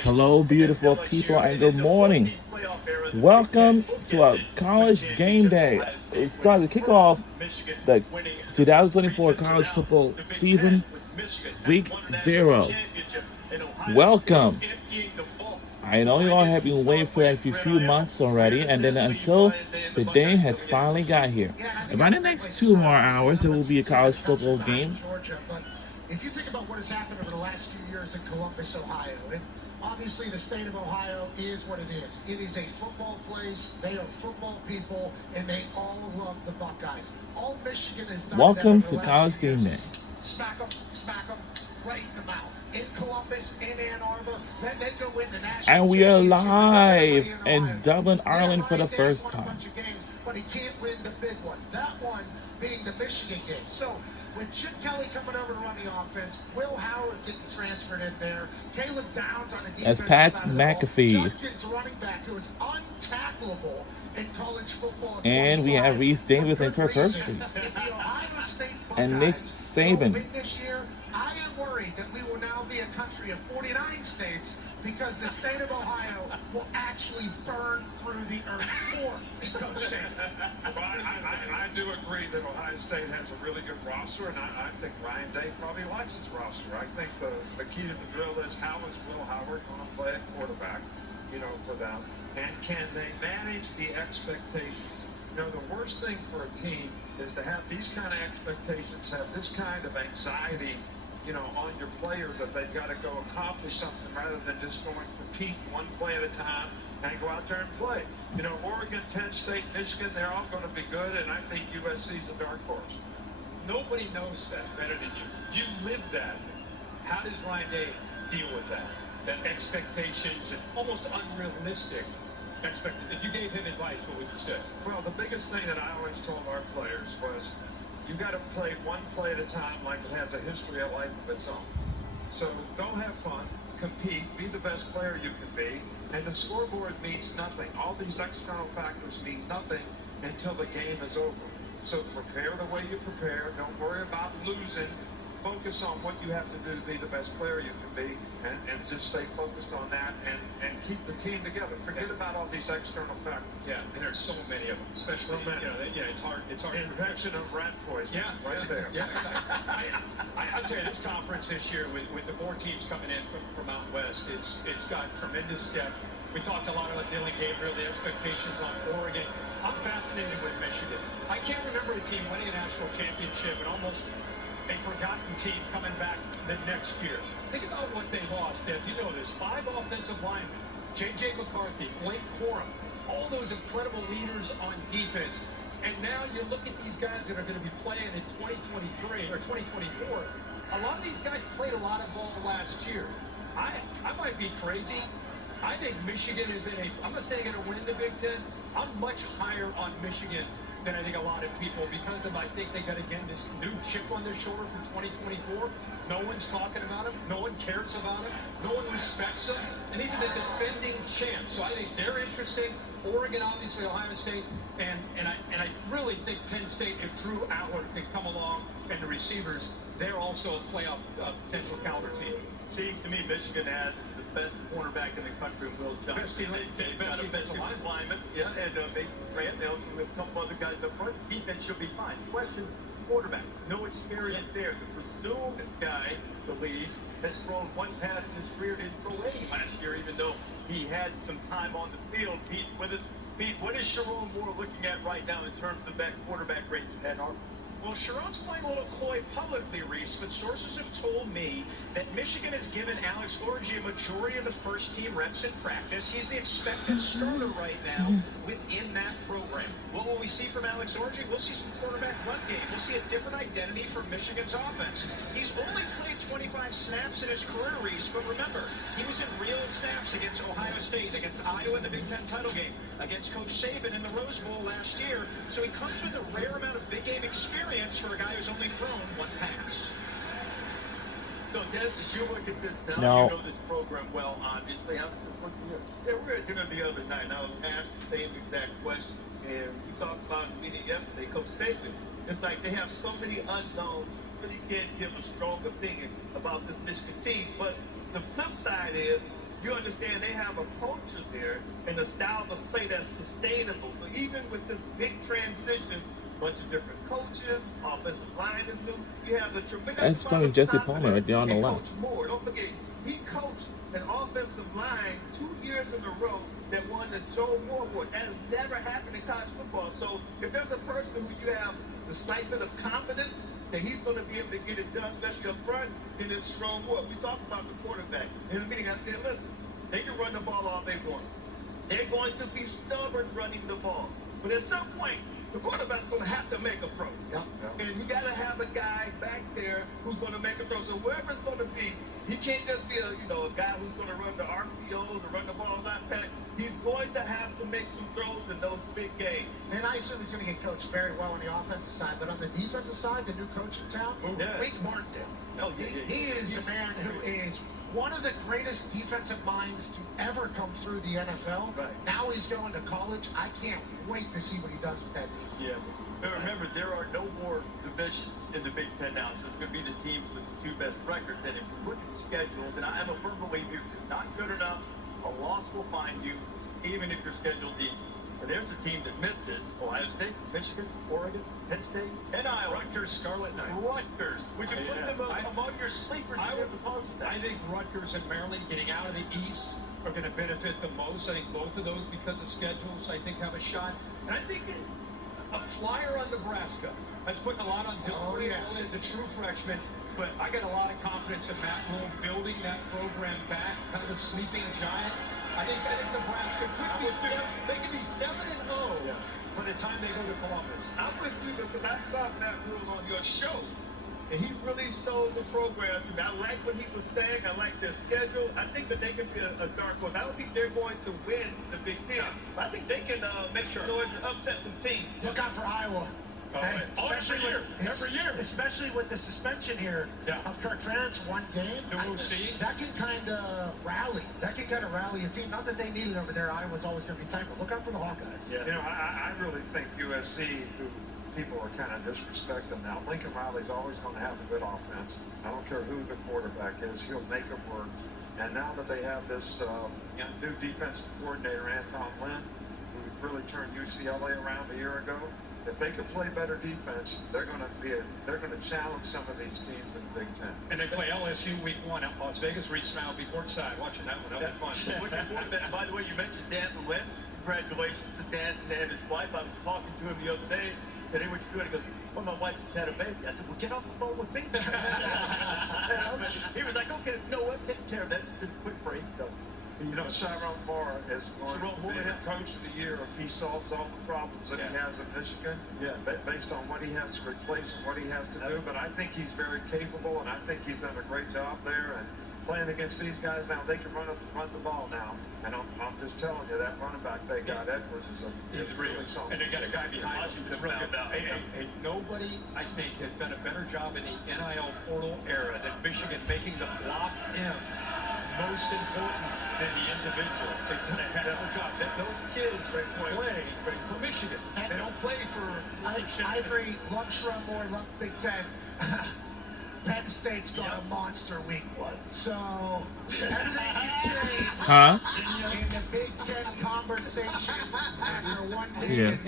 Hello, beautiful people, and good morning. Welcome to our college game day. It starts to kick off the 2024 college football season, week 0. Welcome. I know you all have been waiting for that for a few months already, and then until today has finally got here. About the next 2 more hours, there will be a college football game. If you think about what has happened over the last few years in Columbus, Ohio, and obviously the state of Ohio is what it is. It is a football place. They are football people, and they all love the Buckeyes. All Michigan has done. Welcome to College Game Day. Smack them right in the mouth. In Columbus, in Ann Arbor, then they go in the national. And we are live in Dublin, Ireland for the first time. But he can't win the big one. That one being the Michigan game. So with Chip Kelly coming over to run the offense, Will Howard getting transferred in there, Caleb Downs on the defense. That's Pat McAfee. Judkins, running back, who is untackleable in college football. And we have Reese Davis and Kirk Herbstreit. And Nick Saban. This year, I am worried that we will now be a country of 49 states because the state of Ohio will actually burn through the earth for Coach Saban. I do agree that Ohio State has a really good roster, and I think Ryan Day probably likes his roster. I think the key to the drill is how is Will Howard going to play at quarterback, for them, and can they manage the expectations? The worst thing for a team is to have these kind of expectations, have this kind of anxiety, on your players that they've got to go accomplish something rather than just going compete one play at a time and go out there and play. Oregon, Penn State, Michigan, they're all going to be good, and I think USC's a dark horse. Nobody knows that better than you. You live that. How does Ryan Day deal with that? That expectations and almost unrealistic expectations. If you gave him advice, what would you say? Well, the biggest thing that I always told our players was, you got to play one play at a time like it has a history of life of its own. So go have fun, compete, be the best player you can be, and the scoreboard means nothing. All these external factors mean nothing until the game is over. So prepare the way you prepare. Don't worry about losing. Focus on what you have to do to be the best player you can be, and just stay focused on that and keep the team together. Forget about all these external factors. Yeah, and there's so many of them, especially, it's hard. Infection of rat poison. Right there. Yeah. I'll tell you, this conference this year with the 4 teams coming in from out west, it's got tremendous depth. We talked a lot about Dylan Gabriel, the expectations on Oregon. I'm fascinated with Michigan. I can't remember a team winning a national championship and almost a forgotten team coming back the next year. Think about what they lost, Deb. You know this. 5 offensive linemen. J.J. McCarthy, Blake Corum, all those incredible leaders on defense. And now you look at these guys that are going to be playing in 2023 or 2024. A lot of these guys played a lot of ball last year. I might be crazy. I think Michigan is I'm not saying they're going to win the Big Ten. I'm much higher on Michigan than I think a lot of people, because I think they got, again, this new chip on their shoulder for 2024. No one's talking about them. No one cares about them. No one respects them. And these are the defending champs. So I think they're interesting. Oregon, obviously, Ohio State. And I really think Penn State, if Drew Allard can come along and the receivers, they're also a playoff potential caliber team. Seems to me Michigan has the best cornerback in the country, Will Johnson. Best defensive lineman. Yeah, and Mason Grant. They also have a couple other guys up front. Defense should be fine. Question, quarterback. No experience there. The presumed guy, the lead, has thrown one pass in his career, didn't throw any last year, even though he had some time on the field. Pete's with us. Pete, what is Sharon Moore looking at right now in terms of that quarterback race in Ann Arbor? Well, Sharon's playing a little coy publicly, Reese, but sources have told me that Michigan has given Alex Orji a majority of the first-team reps in practice. He's the expected starter right now within that program. What will we see from Alex Orji? We'll see some quarterback run game. We'll see a different identity for Michigan's offense. He's only played 25 snaps in his career, Reese, but remember, he was in real snaps against Ohio State, against Iowa in the Big Ten title game, against Coach Saban in the Rose Bowl last year. So he comes with a rare amount of big game experience for a guy who's only thrown one pass. So, Dennis, as you look at this now, No. you know this program well, obviously. How does this look to you? Yeah, we were at dinner the other night, and I was asked the same exact question. And we talked about the meeting yesterday, Coach Saban. It's like they have so many unknowns, really can't give a strong opinion about this Michigan team. But the flip side is you understand they have a culture there and a style of play that's sustainable. So even with this big transition, bunch of different coaches, offensive line is new. You have the tremendous. That's funny, Jesse Palmer right there on the and left. Coach Moore. Don't forget, he coached an offensive line 2 years in a row that won the Joe Moore Award. That has never happened in college football. So if there's a person who you have the stipend of confidence that he's going to be able to get it done, especially up front, then it's Jerome Moore. We talked about the quarterback. In the meeting, I said, listen, they can run the ball all they want. They're going to be stubborn running the ball. But at some point, the quarterback's going to have to make a throw. Yep. And you got to have a guy back there who's going to make a throw. So whoever it's going to be, he can't just be a guy who's going to run the RPOs or run the ball not pack. He's going to have to make some throws in those big games. And I assume he's going to get coached very well on the offensive side, but on the defensive side, the new coach in town, Yeah. Wink Martindale. Oh, yeah, yeah, He yeah. is a man who is one of the greatest defensive minds to ever come through the NFL. Right. Now he's going to college. I can't wait to see what he does with that defense. Yeah. But remember, there are no more divisions in the Big Ten now, so it's going to be the teams with the two best records. And if you look at schedules, and I'm a firm believer, if you're not good enough, a loss will find you, even if your schedule's easy. And there's a team that misses Ohio State, Michigan, Oregon, Penn State, and Iowa. Rutgers Scarlet Knights. Rutgers. Would you put them among your sleepers? I here would because of that? I think Rutgers and Maryland getting out of the East are going to benefit the most. I think both of those, because of schedules, I think have a shot. And I think a flyer on Nebraska. That's putting a lot on Dylan Rule as a true freshman. But I got a lot of confidence in Matt Rule building that program back, kind of a sleeping giant. I think Nebraska could be they could be 7-0 by the time they go to Columbus. I'm with you because I saw Matt Rule on your show, and he really sold the program to me. I like what he was saying. I like their schedule. I think that they can be a dark horse. I don't think they're going to win the Big Ten. But I think they can make sure noise and upset some teams. Look out for Iowa. Every year. Especially with the suspension here of Kirk Ferentz, one game. That can kind of rally. That can kind of rally a team. Not that they need it over there. Iowa's always going to be tight, but look out for the Hawkeyes. Yeah. I really think USC, who people are kind of disrespecting now, Lincoln Riley's always going to have a good offense. I don't care who the quarterback is. He'll make them work. And now that they have this new defensive coordinator, Anton Lynn, who really turned UCLA around a year ago, if they can play better defense, they're going to challenge some of these teams in the Big Ten. And they play LSU week 1 at Las Vegas. Reese and I will be courtside watching that one. That'll be fun. Looking forward to that. By the way, you mentioned Dan Lynn. Congratulations to Dan and his wife. I was talking to him the other day. I said, hey, what you doing? He goes, well, my wife just had a baby. I said, well, get off the phone with me. He was like, okay, no, I've taken care of that. Just a quick break. So. Sharon Moore is going to be the coach of the year if he solves all the problems that he has in Michigan, based on what he has to replace and what he has to do. But I think he's very capable, and I think he's done a great job there. And playing against these guys now, they can run the ball now. And I'm just telling you, that running back they got, Edwards, is really something. And they got a guy behind him that's really good. Hey, nobody, I think, has done a better job in the NIL portal era than Michigan, making the block M most important than the individual. They've done a heck of a job. Those kids play for Michigan. They don't play for I agree. Love Sherrod Moore, love Big Ten. Penn State's got a monster week 1. So, everything can change in the Big Ten conversation after one day.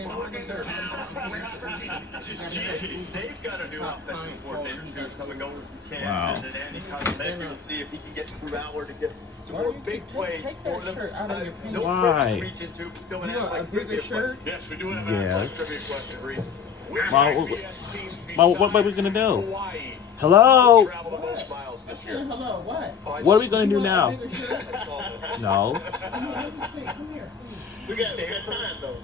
They've got a new offensive coordinator too, coming over from Kansas, and Andy Cosmetti. We'll see if he can get through Howard to get some more big plays for them. No Why? to reach into, but still an athletic trivia question. Yes, we do have Yeah. an athletic trivia question, Reese. Which Well, IBS teams what are we besides gonna do? Hawaii Hello? travel the most miles this year? Hello, what? What are we going to do now? That's all. No. Come here. We got time though.